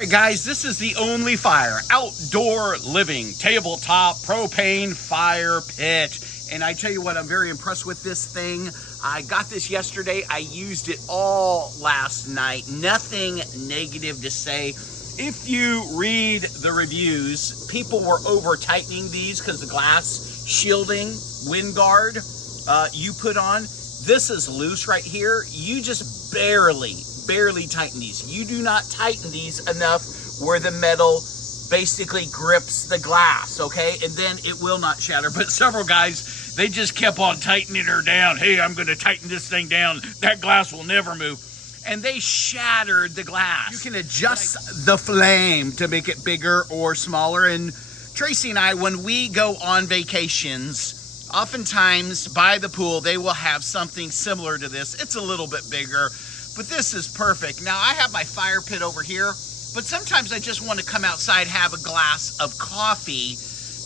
Hey guys, this is the ONLYFIRE outdoor living tabletop propane fire pit. And I tell you what, I'm very impressed with this thing. I got this yesterday. I used it all last night. Nothing negative to say. If you read the reviews, people were over tightening these because the glass shielding wind guard you put on. This is loose right here. You just barely tighten these. You do not tighten these enough where the metal basically grips the glass, okay? And then it will not shatter. But several guys, they just kept on tightening her down. Hey, I'm gonna tighten this thing down. That glass will never move. And they shattered the glass. You can adjust the flame to make it bigger or smaller. And Tracy and I, when we go on vacations, oftentimes by the pool, they will have something similar to this. It's a little bit bigger, but this is perfect. Now I have my fire pit over here, but sometimes I just want to come outside, have a glass of coffee,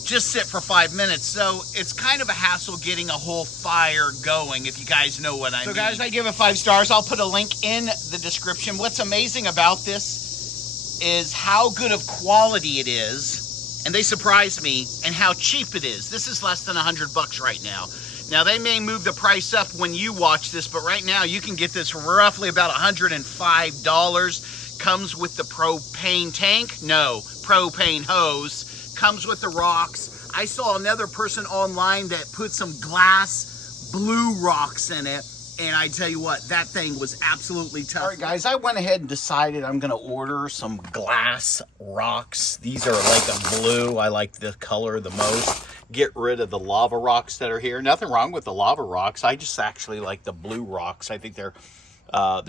just sit for 5 minutes. So it's kind of a hassle getting a whole fire going, if you guys know what I mean. So guys, I give it 5 stars. I'll put a link in the description. What's amazing about this is how good of quality it is, and they surprised me, and how cheap it is. This is less than $100 right now. Now, they may move the price up when you watch this, but right now you can get this for roughly about $105. Comes with the propane tank. No, propane hose. Comes with the rocks. I saw another person online that put some glass blue rocks in it, and I tell you what, that thing was absolutely tough. All right, guys, I went ahead and decided I'm going to order some glass rocks. These are like a blue. I like the color the most. Get rid of the lava rocks that are here. Nothing wrong with the lava rocks. I just actually like the blue rocks. I think they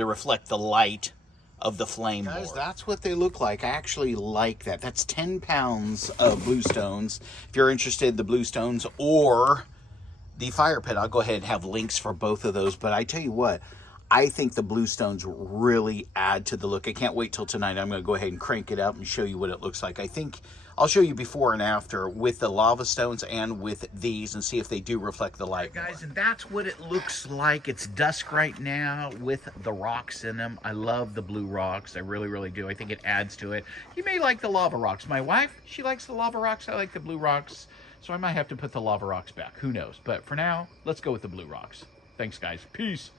reflect the light of the flame. Guys, that's what they look like. I actually like that. That's 10 pounds of bluestones. If you're interested in the bluestones or the fire pit, I'll go ahead and have links for both of those. But I tell you what, I think the bluestones really add to the look. I can't wait till tonight. I'm going to go ahead and crank it up and show you what it looks like. I think I'll show you before and after with the lava stones and with these, and see if they do reflect the light. Right, guys, and that's what it looks like. It's dusk right now with the rocks in them. I love the blue rocks. I really do. I think it adds to it. You may like the lava rocks. My wife, she likes the lava rocks. I like the blue rocks. So I might have to put the lava rocks back. Who knows? But for now, let's go with the blue rocks. Thanks, guys. Peace.